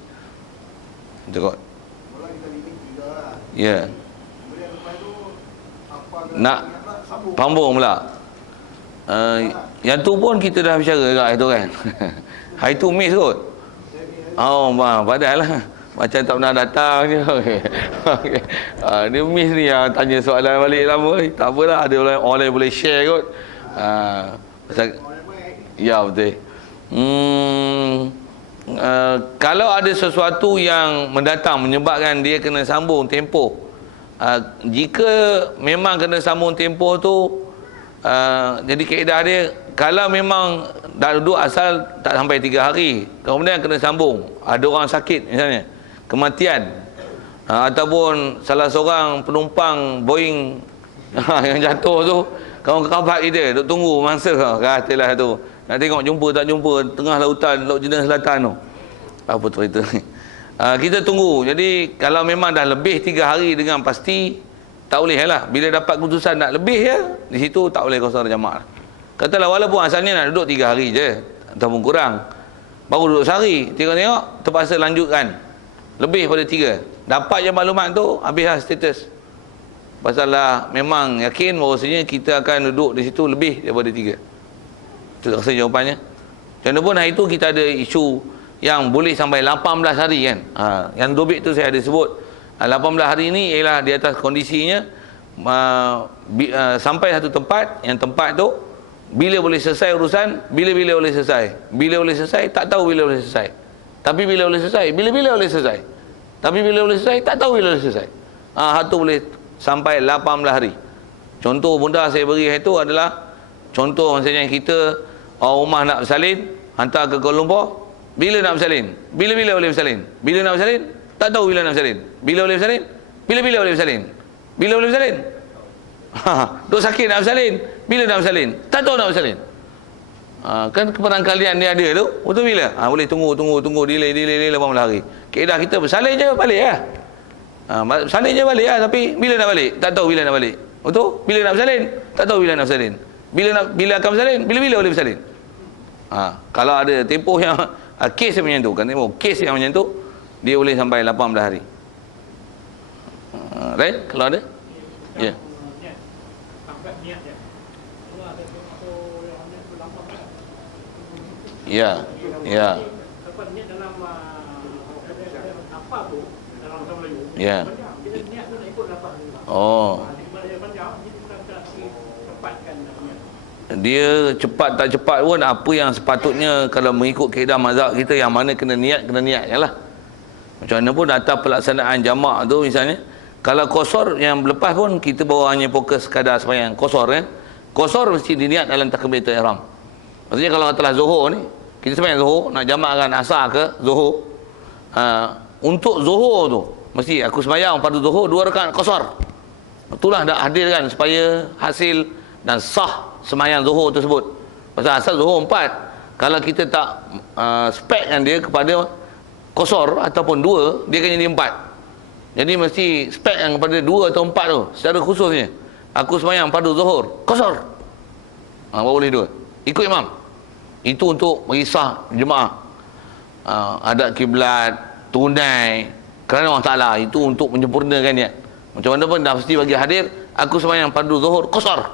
Itu kot. Ya. Nak pambung pula. Yang tu pun kita dah bicara kat itu kan. Hari tu miss kot. Oh, padahal lah macam tak pernah datang je. Okay. Dia miss ni yang tanya soalan balik lama. Tak apalah, ada orang lain boleh share kot. Ya, betul. Kalau ada sesuatu yang mendatang menyebabkan dia kena sambung tempoh, jika memang kena sambung tempoh tu, jadi kaedah dia, kalau memang dah duduk asal tak sampai 3 hari, kemudian kena sambung, ada orang sakit misalnya, kematian, ataupun salah seorang penumpang Boeing yang jatuh tu, kawan kerabat kita duk tunggu mangsa, katalah tu nak tengok jumpa tak jumpa tengah lautan, Laut Cina Selatan tu. Apa tu itu? Kita tunggu. Jadi kalau memang dah lebih 3 hari dengan pasti, tak boleh lah. Bila dapat keputusan nak lebih ya, di situ tak boleh qasar jamak. Katalah walaupun asalnya nak duduk 3 hari je ataupun kurang, baru duduk sehari, tengok terpaksa lanjutkan lebih pada 3. Dapat je maklumat tu, habislah status. Pasal lah memang yakin bahawasanya kita akan duduk di situ lebih daripada 3. Itu rasa jawapannya. Macam pun hari itu kita ada isu yang boleh sampai 18 hari kan. Yang dobit tu saya ada sebut. 18 hari ni ialah di atas kondisinya sampai satu tempat, yang tempat tu bila boleh selesai urusan, bila-bila boleh selesai. Bila boleh selesai, tak tahu bila boleh selesai. Tapi bila boleh selesai, bila-bila boleh selesai. Tapi bila boleh selesai, tak tahu bila boleh selesai. Satu boleh sampai 18 hari. Contoh mudah saya beri itu adalah, contoh misalnya kita rumah nak bersalin, hantar ke Kuala Lumpur. Bila nak bersalin? Bila-bila boleh bersalin? Bila nak bersalin? Tak tahu bila nak bersalin. Bila boleh bersalin? Bila-bila boleh bersalin? Bila boleh bersalin? Duk sakit nak bersalin. Bila nak bersalin? Tak tahu nak bersalin. Kan kepenangkalian dia ada tu. Betul bila? Boleh tunggu, delay 18 hari. Kaedah kita bersalin je balik lah. Bersalin je balik lah, tapi bila nak balik? Tak tahu bila nak balik. Betul? Bila nak bersalin? Tak tahu bila nak bersalin. Bila akan bersalin? Bila-bila boleh bersalin. Kalau ada tempoh yang kes yang macam tu, kan tempoh kes yang macam tu, dia boleh sampai 18 hari. Right? Kalau ada? Ya. Ya. Ya. Ya. Oh. Dia cepat tak cepat pun, apa yang sepatutnya kalau mengikut kaedah mazhab kita, yang mana kena niat je lah. Macam mana pun atas pelaksanaan jamak tu misalnya, kalau qasar yang lepas pun kita bawa hanya fokus sekadar sembahyang qasar kan. Qasar mesti diniat dalam takbiratul ihram. Maksudnya kalau telah zuhur ni, kita sembahyang zuhur, nak jamakkan asar ke zuhur, untuk zuhur tu mesti aku sembahyang pada zuhur 2 rakaat qasar. Itulah dah hadirkan supaya hasil dan sah sembahyang zuhur tersebut. Pasal asal zuhur 4. Kalau kita tak spekkan dia kepada kosor ataupun 2, dia akan jadi 4. Jadi mesti spek yang kepada 2 atau 4 tu. Secara khususnya, aku sembahyang fardu zuhur kosor, baru boleh 2. Ikut imam. Itu untuk merisah jemaah. Adat kiblat, tunai kerana Allah Ta'ala, itu untuk menyempurnakan niat. Macam mana pun dah mesti bagi hadir, aku sembahyang fardu zuhur kosor.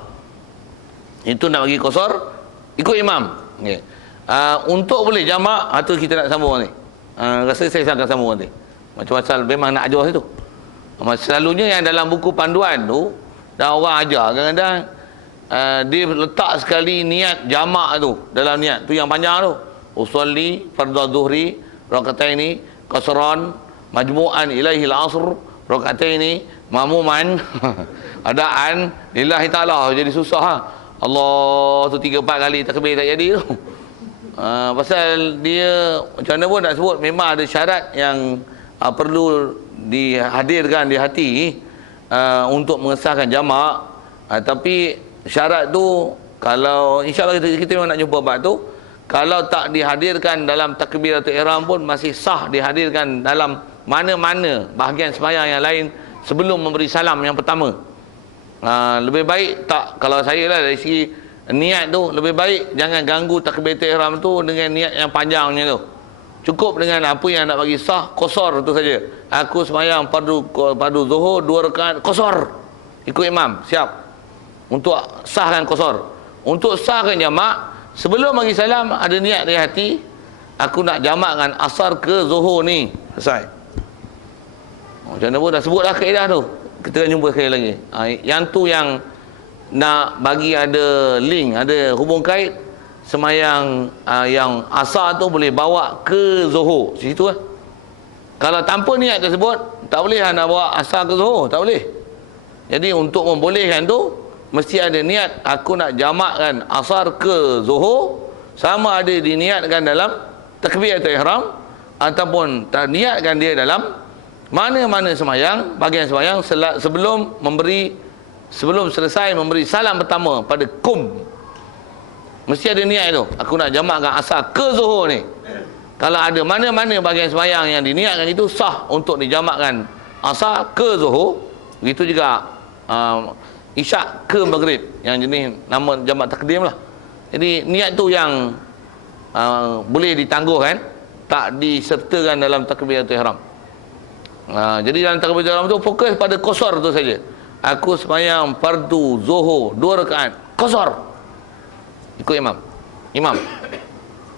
Itu nak bagi kosor, ikut imam. Okay. Untuk boleh jamak, atau kita nak sambung ni. Rasa saya akan sambung nanti. Macam pasal memang nak ajar situ. Selalunya yang dalam buku panduan tu, dah orang ajar kadang-kadang dia letak sekali niat jamak tu dalam niat tu yang panjang tu. Usolli fardhu zuhri rakataini qasran majmu'an ilaihi al-asr rakataini mamuman adaan lillahi ta'ala. Jadi susah ha. Allah tu 3-4 kali takbir tak jadi tu. Pasal dia macam mana pun nak sebut, memang ada syarat yang perlu dihadirkan di hati untuk mengesahkan jamak. Tapi syarat tu, kalau insyaAllah kita memang nak jumpa bab tu, kalau tak dihadirkan dalam takbiratul ihram pun masih sah dihadirkan dalam mana-mana bahagian sembahyang yang lain sebelum memberi salam yang pertama. Lebih baik tak, kalau saya lah dari segi niat tu, lebih baik jangan ganggu takbiratul ihram tu dengan niat yang panjangnya tu. Cukup dengan apa yang nak bagi sah, qasar tu saja. Aku sembahyang fardu zuhur 2 rakaat qasar. Ikut imam, siap. Untuk sahkan qasar. Untuk sahkan jamak, sebelum bagi salam ada niat di hati, aku nak jamakkan asar ke zuhur ni. Selesai. Macam mana pun dah sebutlah kaedah tu. Kita akan jumpa sekali lagi. Yang tu yang nak bagi ada link, ada hubung kait. Semayang yang asar tu boleh bawa ke zuhur situ lah. Kalau tanpa niat tersebut, tak boleh nak bawa asar ke zuhur, tak boleh. Jadi untuk membolehkan tu, mesti ada niat, aku nak jamakkan asar ke zuhur, sama ada diniatkan dalam takbiratul ihram ataupun tak niatkan dia dalam mana-mana semayang, bahagian semayang sebelum selesai memberi salam pertama pada mesti ada niat tu. Aku nak jamakkan asar ke zuhur ni. Kalau ada mana-mana bahagian sembahyang yang diniatkan itu, sah untuk dijamakkan asar ke zuhur. Begitu juga isyak ke maghrib, yang jenis nama jamak takdim lah. Jadi niat tu yang boleh ditangguhkan, tak disertakan dalam takbiratul ihram. Jadi dalam takbiratul ihram tu fokus pada qasar tu saja. Aku sembahyang fardu zuhur 2 rakaat qasar. Ikut imam.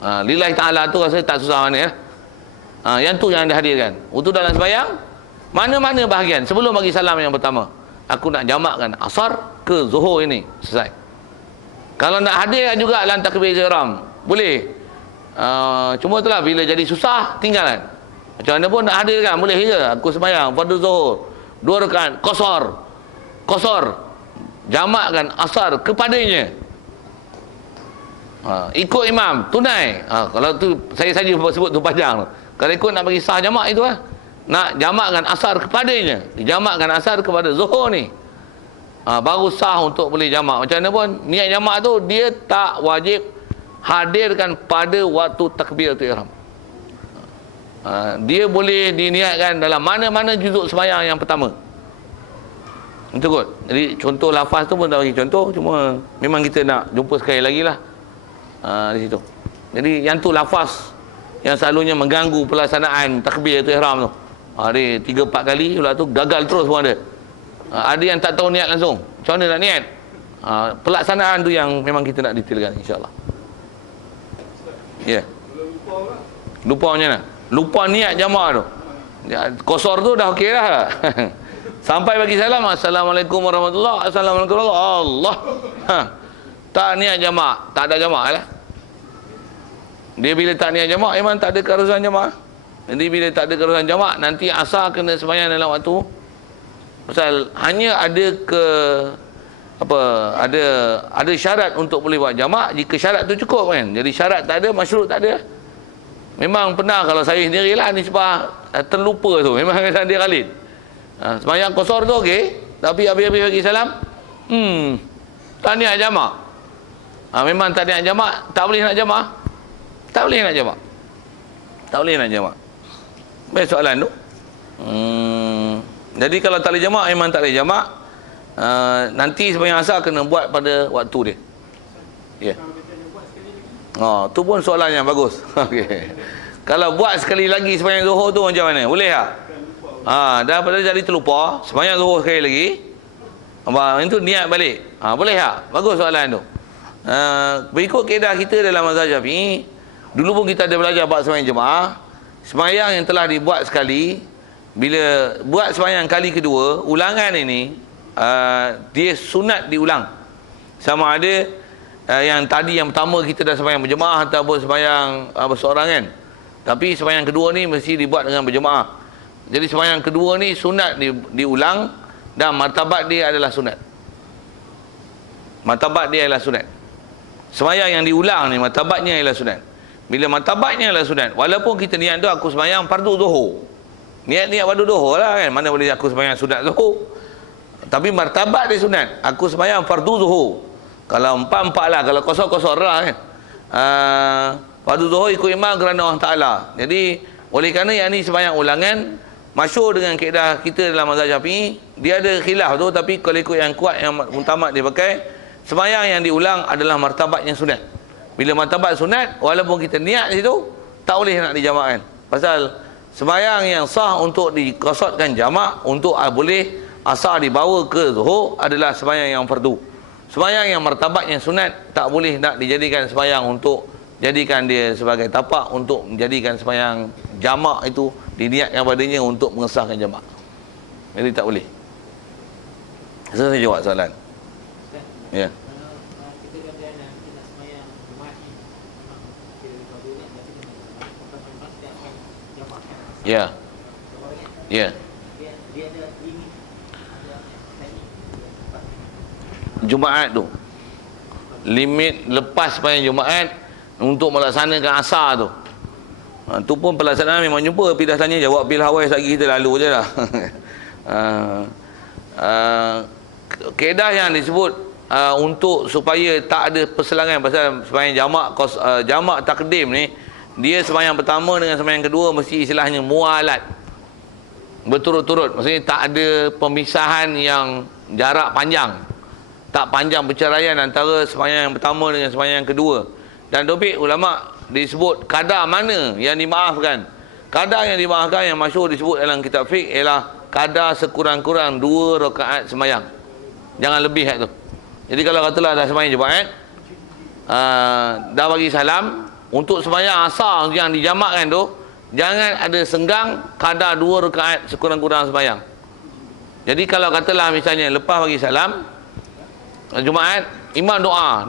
Lillahi ta'ala tu rasa tak susah mana ya. Yang tu yang dihadirkan. Untuk dalam sembahyang, mana-mana bahagian sebelum bagi salam yang pertama, aku nak jamakkan asar ke zuhur ini. Selesai. Kalau nak hadirkan juga dalam takbiratul ihram, boleh. Cuma itulah, bila jadi susah, tinggalkan. Macam mana pun nak hadirkan, boleh je. Aku sembahyang fardu zuhur 2 rakaat qasar. Jamakkan asar kepadanya. Ikut imam, tunai. Kalau tu saya saja sebut tu panjang tu. Kalau ikut nak bagi sah jamak itu lah, nak jamakkan asar kepadanya, dijamakkan asar kepada zuhur ni, baru sah untuk boleh jamak. Macam mana pun niat jamak tu dia tak wajib hadirkan pada waktu takbiratul ihram. Dia boleh diniatkan dalam mana-mana juzuk sembahyang yang pertama. Itu kot. Jadi contoh lafaz tu pun dah bagi contoh, cuma memang kita nak jumpa sekali lagi lah di situ. Jadi yang tu lafaz yang selalunya mengganggu pelaksanaan takbiratul ihram tu. Dia 3-4 kali, pula tu gagal terus pun ada. Ada yang tak tahu niat langsung. Macam mana nak niat? Pelaksanaan tu yang memang kita nak detailkan, insyaAllah. Ya. Lupa macam mana? Lupa niat jamak tu. Qasar tu dah okey dah. Sampai bagi salam, Assalamualaikum warahmatullahi wabarakatuh. Assalamualaikum warahmatullahi wabarakatuh. Tak niat jamak, tak ada jamak lah. Dia bila tak niat jamak, memang tak ada keharusan jamak. Jadi bila tak ada keharusan jamak, nanti asal kena sembahyang dalam waktu. Pasal hanya ada ada syarat untuk boleh buat jamak. Jika syarat tu cukup kan. Jadi syarat tak ada, masyrut tak ada. Memang pernah, kalau saya sendirilah ni sebab terlupa tu, memang kadang dia khalid. Sembahyang qasar tu okey, tapi habis-habis bagi salam, tak niat jamak. Memang tak niat jamak, tak boleh nak jamak. Tak boleh nak jamak. Baik soalan tu. Jadi kalau tak boleh jamak, memang tak boleh jamak. Nanti sembahyang asar kena buat pada waktu dia. Ya. Yeah. Tu pun soalan yang bagus. Okey. Kalau buat sekali lagi sembahyang zuhur tu macam mana? Boleh tak? Dah pada jadi terlupa, sembahyang zuhur sekali lagi. Itu niat balik. Boleh tak? Bagus soalan tu. Berikut kaedah kita dalam mazhab Syafi'i, dulu pun kita ada belajar bab sembahyang jemaah. Sembahyang yang telah dibuat sekali, bila buat sembahyang kali kedua, ulangan ini dia sunat diulang. Sama ada yang tadi yang pertama kita dah sembahyang berjemaah ataupun sembahyang berseorang kan. Tapi sembahyang kedua ni mesti dibuat dengan berjemaah. Jadi sembahyang kedua ni sunat diulang dan martabat dia adalah sunat. Martabat dia adalah sunat. Sembahyang yang diulang ni martabatnya adalah sunat. Bila martabatnya adalah sunat, walaupun kita niat tu aku sembahyang fardu zuhur. Niat fardu zuhur lah kan. Mana boleh aku sembahyang sunat zuhur. Tapi martabat dia sunat. Aku sembahyang fardu zuhur. Kalau empat lah, kalau kosong lah kan. Fardu zuhur ikut imam kerana Allah Ta'ala. Jadi oleh kerana yang ni sembahyang ulangan, masyhur dengan kaedah kita dalam mazhab Syafi'i, dia ada khilaf tu, tapi kalau ikut yang kuat, yang mutamak dia pakai, sembahyang yang diulang adalah martabatnya sunat. Bila martabat sunat, walaupun kita niat situ, tak boleh nak dijamakkan. Pasal sembahyang yang sah untuk dikosotkan jamak, untuk boleh asar dibawa ke zuhur, adalah sembahyang yang fardu. Sembahyang yang martabatnya sunat, tak boleh nak dijadikan sembahyang untuk jadikan dia sebagai tapak, untuk menjadikan sembahyang jamak itu diniatkan padanya untuk mengesahkan jamak. Jadi tak boleh. Saya jawab soalan. Ya. Ya. Ya. Jumaat tu, limit lepas sembahyang Jumaat untuk melaksanakan asar tu. Tu pun pelaksanaan memang jumpa. Dah tanya jawab bil hawai lagi, kita lalu je lah. Kaedah yang disebut untuk supaya tak ada perselangan pasal sembahyang jamak takdim ni, dia sembahyang pertama dengan sembahyang kedua mesti istilahnya mualat, berturut-turut. Maksudnya tak ada pemisahan yang jarak panjang, tak panjang perceraian antara sembahyang yang pertama dengan sembahyang yang kedua. Dan dobit ulama disebut kadar mana yang dimaafkan. Kadar yang dimaafkan yang masyhur disebut dalam kitab fiqh ialah kadar sekurang-kurang 2 rakaat sembahyang. Jangan lebih tu. Jadi kalau katalah dah sembahyang Jumaat, dah bagi salam, untuk sembahyang asar yang dijamakkan tu, jangan ada senggang kadar 2 rakaat sekurang-kurang sembahyang. Jadi kalau katalah misalnya lepas bagi salam Jumaat, imam doa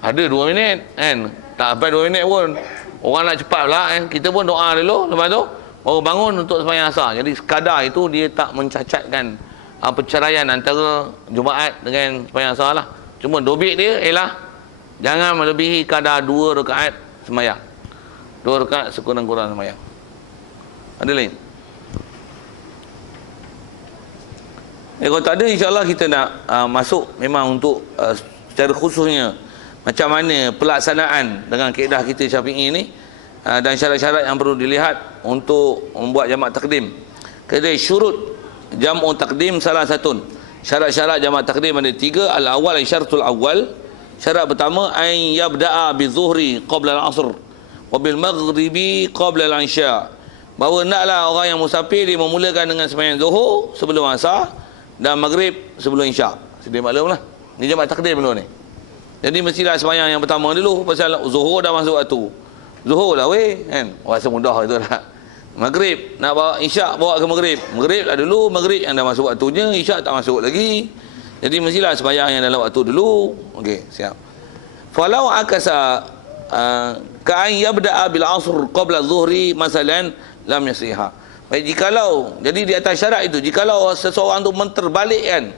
ada 2 minit kan, tak sampai 2 minit pun, orang nak cepat pula kan, kita pun doa dulu, lepas tu baru bangun untuk sembahyang asar. Jadi sekadar itu dia tak mencacatkan perceraian antara Jumaat dengan sembahyang asar lah. Cuma dobit dia ialah jangan melebihi kadar 2 rakaat sembahyang, 2 rakaat sekurang-kurang sembahyang. Ada lain? Kalau tak ada, insyaAllah kita nak masuk memang untuk secara khususnya macam mana pelaksanaan dengan kaedah kita Syafi'i ni, dan syarat-syarat yang perlu dilihat untuk membuat jamak takdim. Kata syurut jam'u takdim salah satu. Syarat-syarat jamak takdim ada 3. Al-awwal syaratul awal. Syarat pertama an yabda'a bi-zuhri qabla al-'asr wa bil-maghribi qabla al-'isya. Bahawa naklah orang yang musafir dia memulakan dengan sembahyang zuhur sebelum asar dan maghrib sebelum isyak. Sedia maklumlah. Ni jamak takdim dulu ni. Jadi mestilah sembahyang yang pertama dulu, pasal zuhur dah masuk waktu. Zuhur lah weh kan. Rasa mudah itu dah. Maghrib nak bawa isyak, bawa ke maghrib. Maghrib lah dulu, maghrib yang dah masuk waktunya, isyak tak masuk lagi. Jadi mestilah sembahyang yang dalam waktu dulu. Okey, siap. Falau akasa ka'an yabda'a bil 'asr qabla adh-dhuhri masalan lam yasiha. Baik, jikalau jadi di atas syarat itu, jikalau seseorang tu menterbalikkan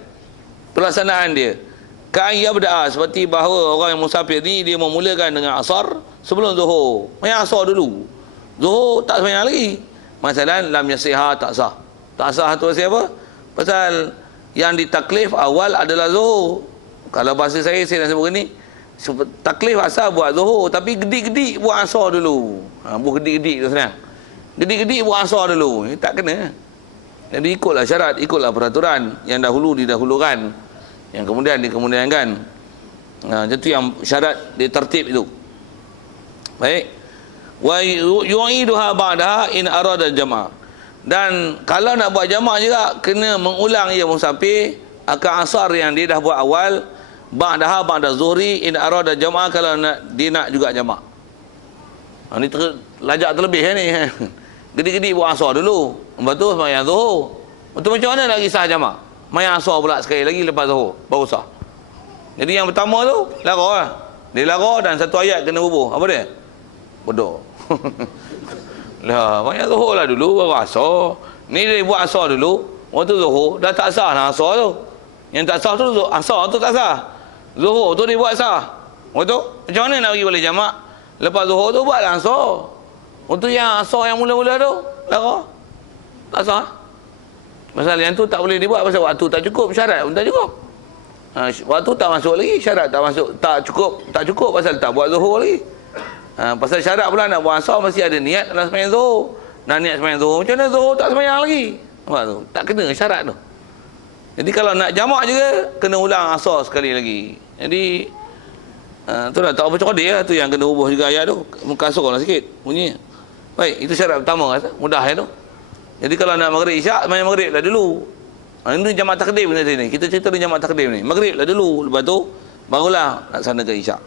pelaksanaan dia, ka'an yabda'a, seperti bahawa orang yang musafir ni dia memulakan dengan asar sebelum zuhur. Main asar dulu, zuhur tak sembahyang lagi, masalan lam yasiha, tak sah. Tak sah tu siapa? Pasal yang ditaklif awal adalah zuhur. Kalau bahasa saya nak sebut ni, taklif asal buat zuhur, tapi gedik-gedik buat asar dulu. Buat gedik-gedik tu senang. Gedi-gedi buat asar dulu. Tak kena. Jadi ikutlah syarat, ikutlah peraturan yang dahulu didahulukan, yang kemudian dikemudiankan. Itu yang syarat dia tertib itu. Baik. Wa yu'iduha ba'daha in arada jama'. Dan kalau nak buat jama' juga kena mengulang ia musafir akan asar yang dia dah buat awal, ba'daha ba'da zuhri in arada jama', kalau dia nak juga jama'. Ni lajak terlebih ni. Gedi-gedi buat asar dulu. Lepas tu sembahyang zuhur. Betul, macam mana nak kisah jama'? Sembahyang asar pula sekali lagi lepas zuhur, baru sah. Jadi yang pertama tu lara lah. Dia lara dan satu ayat kena bubuh. Apa dia? Bodoh. Lah, sembahyang zuhur lah dulu baru asar. Ni dia buat asar dulu. Waktu zuhur dah tak sah lah asar tu. Yang tak sah tu asar tu tak sah. Zuhur tu dia buat sah. Betul? Macam mana nak pergi balik jama'? Lepas zuhur tu buatlah asar. Untuk yang asar yang mula-mula tu lara, tak sah. Pasal yang tu tak boleh dibuat pasal waktu tak cukup, syarat pun tak cukup. Waktu tak masuk lagi, syarat tak masuk, tak cukup pasal tak buat zuhur lagi. Pasal syarat pula nak buat asar mesti ada niat dalam sembahyang zuhur. Nak niat sembahyang zuhur, macam mana zuhur tak sembahyang lagi? Nampak tu? Tak kena syarat tu. Jadi kalau nak jamak juga kena ulang asar sekali lagi. Jadi tu lah, tak apa cerodek lah tu yang kena ubah juga ayat tu. Muka asar lah sikit bunyi. Baik, itu syarat pertama kata. Mudah tu. Jadi kalau nak maghrib isyak, sembahyang maghrib lah dulu. Ini jamak takdim ni sini. Kita cerita ni jamak takdim ni. Maghrib lah dulu, lepas tu barulah laksanakan isyak.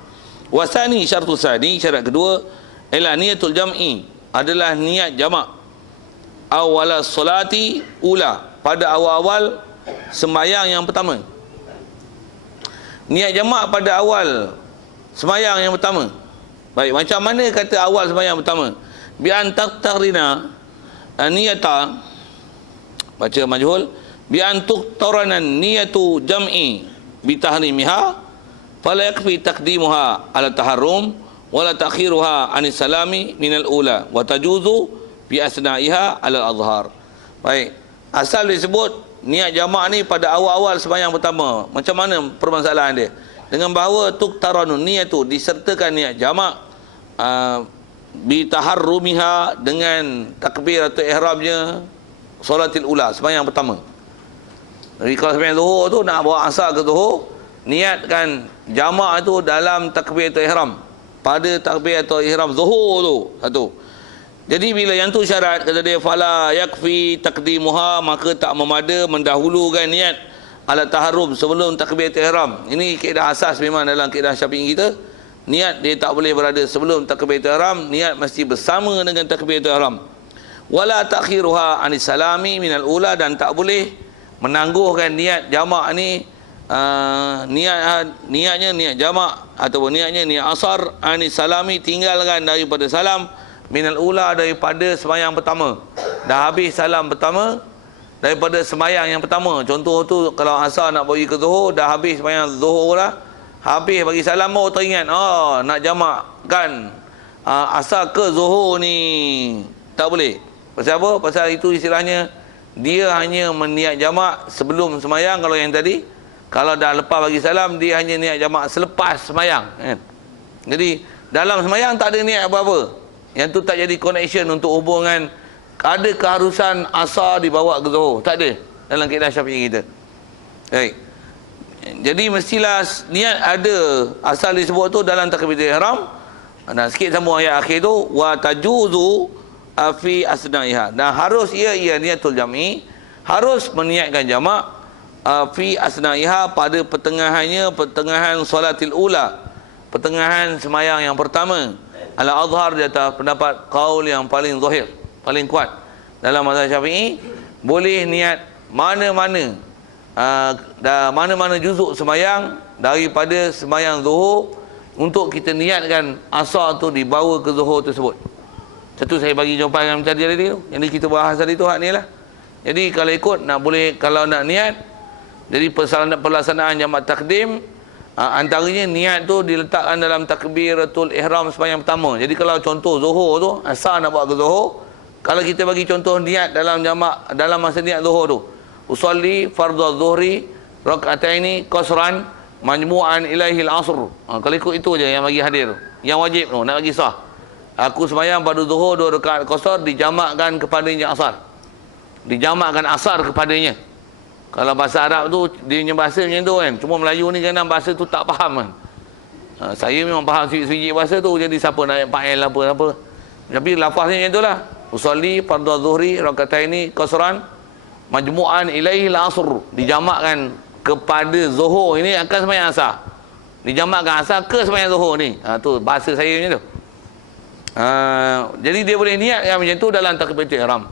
Wasani syartu sani, syarat kedua, ialah niyatul jam'i, adalah niat jamak. Awala solati ula, pada awal-awal sembahyang yang pertama. Niat jamak pada awal sembahyang yang pertama. Baik, macam mana kata awal sembahyang pertama? Bi an taqtarina niyata, baca majhul, bi an tuqtarana niyatu jam'i bi tahrimiha fala yakfi taqdimuha ala taharrum wala ta'khiruha anis salami minal ula wa tajuzu bi asna'iha ala al-azhar. Baik, asal disebut niat jamak ni pada awal-awal sembahyang pertama. Macam mana permasalahan dia? Dengan bahawa tuqtaranu niyatu, disertakan niat jamak bitaharrumiha, dengan takbir atau ihramnya solatil ula, sembahyang pertama. Jadi kalau sembahyang zuhur tu nak bawa asar ke zuhur, niatkan jamak tu dalam takbir atau ihram, pada takbir atau ihram zuhur tu satu. Jadi bila yang tu syarat, kata dia fala yakfi taqdimuha, maka tak memada mendahulukan niat ala taharrum sebelum takbir atau ihram. Ini kaedah asas memang dalam kaedah Syafi'i kita. Niat dia tak boleh berada sebelum takbiratul ihram, niat mesti bersama dengan takbiratul ihram. Wala ta'khiruha anis salami minal ula, dan tak boleh menangguhkan niat jamak ni, niatnya niat jamak ataupun niatnya niat asar anis salami, tinggalkan daripada salam minal ula, daripada sembahyang pertama. Dah habis salam pertama daripada sembahyang yang pertama. Contoh tu kalau asar nak pergi ke zuhur, dah habis sembahyang zuhur lah, habis bagi salam baru teringat, nak jamak kan asar ke zuhur ni. Tak boleh. Pasal apa? Pasal itu istilahnya dia hanya meniat jamak sebelum sembahyang. Kalau yang tadi, kalau dah lepas bagi salam, dia hanya niat jamak selepas sembahyang kan? Jadi dalam sembahyang tak ada niat apa-apa. Yang tu tak jadi connection untuk hubungan ada keharusan asar dibawa ke zuhur. Tak ada dalam kaedah Syafi'i kita. Baik. Jadi mestilah niat ada, asal disebut tu dalam takbiratul ihram. Dan sikit sambung ayat akhir tu, wa tajuzu fi asna'iha. Dan harus ia niatul jam'i, harus meniatkan jamak fi asna'iha, pada pertengahan solatil ula, pertengahan sembahyang yang pertama. Ala azhar, di atas pendapat qaul yang paling zahir, paling kuat dalam mazhab Syafi'i, boleh niat mana-mana mana-mana juzuk sembahyang daripada sembahyang zuhur, untuk kita niatkan asar tu dibawa ke zuhur tersebut. Satu saya bagi jawapan yang tadi tu. Jadi kita bahas tadi tu hak ni lah. Jadi kalau ikut nak boleh, kalau nak niat, jadi pelaksanaan jamak takdim, antaranya niat tu diletakkan dalam takbiratul ihram sembahyang pertama. Jadi kalau contoh zuhur tu, asar nak buat ke zuhur, kalau kita bagi contoh niat dalam jamak, dalam masa niat zuhur tu, usalli fardhu zuhri rak'ataini qasran majmu'an ilaihi al-asr. Kalau ikut itu je yang bagi hadir, yang wajib tu nak bagi sah. aku sembahyang pada zuhur 2 rakaat qasar dijamakkan kepadanya asar. Dijamakkan asar kepadanya. Kalau bahasa Arab tu dia punya bahasa macam tu kan. Cuma Melayu ni kadang bahasa tu tak faham kan. Saya memang faham siji-siji bahasa tu, jadi siapa nak fa'il apa. Tapi lafaznya macam itulah. Usolli fardhu zuhri rakataini qasran majmu'an ilaihi al-asr. Dijamakkan kepada zuhur ini akan sembahyang asar. Dijamakkan asar ke sembahyang zuhur ni. Tu bahasa saya macam tu. Jadi dia boleh niat yang macam tu dalam takbiratul ihram.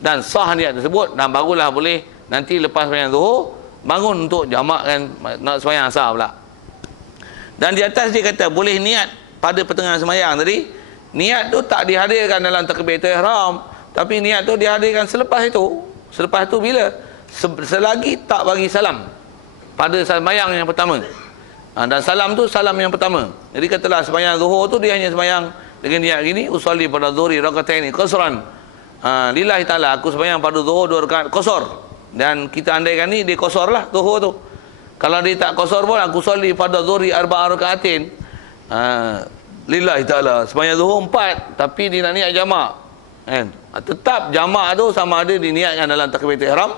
Dan sah niat tersebut, dan barulah boleh nanti lepas sembahyang zuhur bangun untuk jamakkan nak sembahyang asar pula. Dan di atas dia kata boleh niat pada pertengahan sembahyang tadi. Niat tu tak dihadirkan dalam takbiratul ihram, tapi niat tu dihadirkan selepas itu. Selepas itu bila? Selagi tak bagi salam pada sembahyang yang pertama. Dan salam tu salam yang pertama. Jadi katalah sembahyang zuhur tu dia hanya sembahyang dengan niat gini, usolli pada zuhri rakataini qasran. Lillahi taala, aku sembahyang pada zuhur 2 rakaat qasar. Dan kita andaikan ni dia qasar lah zuhur tu. Kalau dia tak qasar pun, aku usolli pada zuhri 4 rakaatin. Lillahi taala, sembahyang zuhur 4 tapi dia nak niat jamak. Kan? Tetap jamak tu sama ada diniatkan dalam takbiratul ihram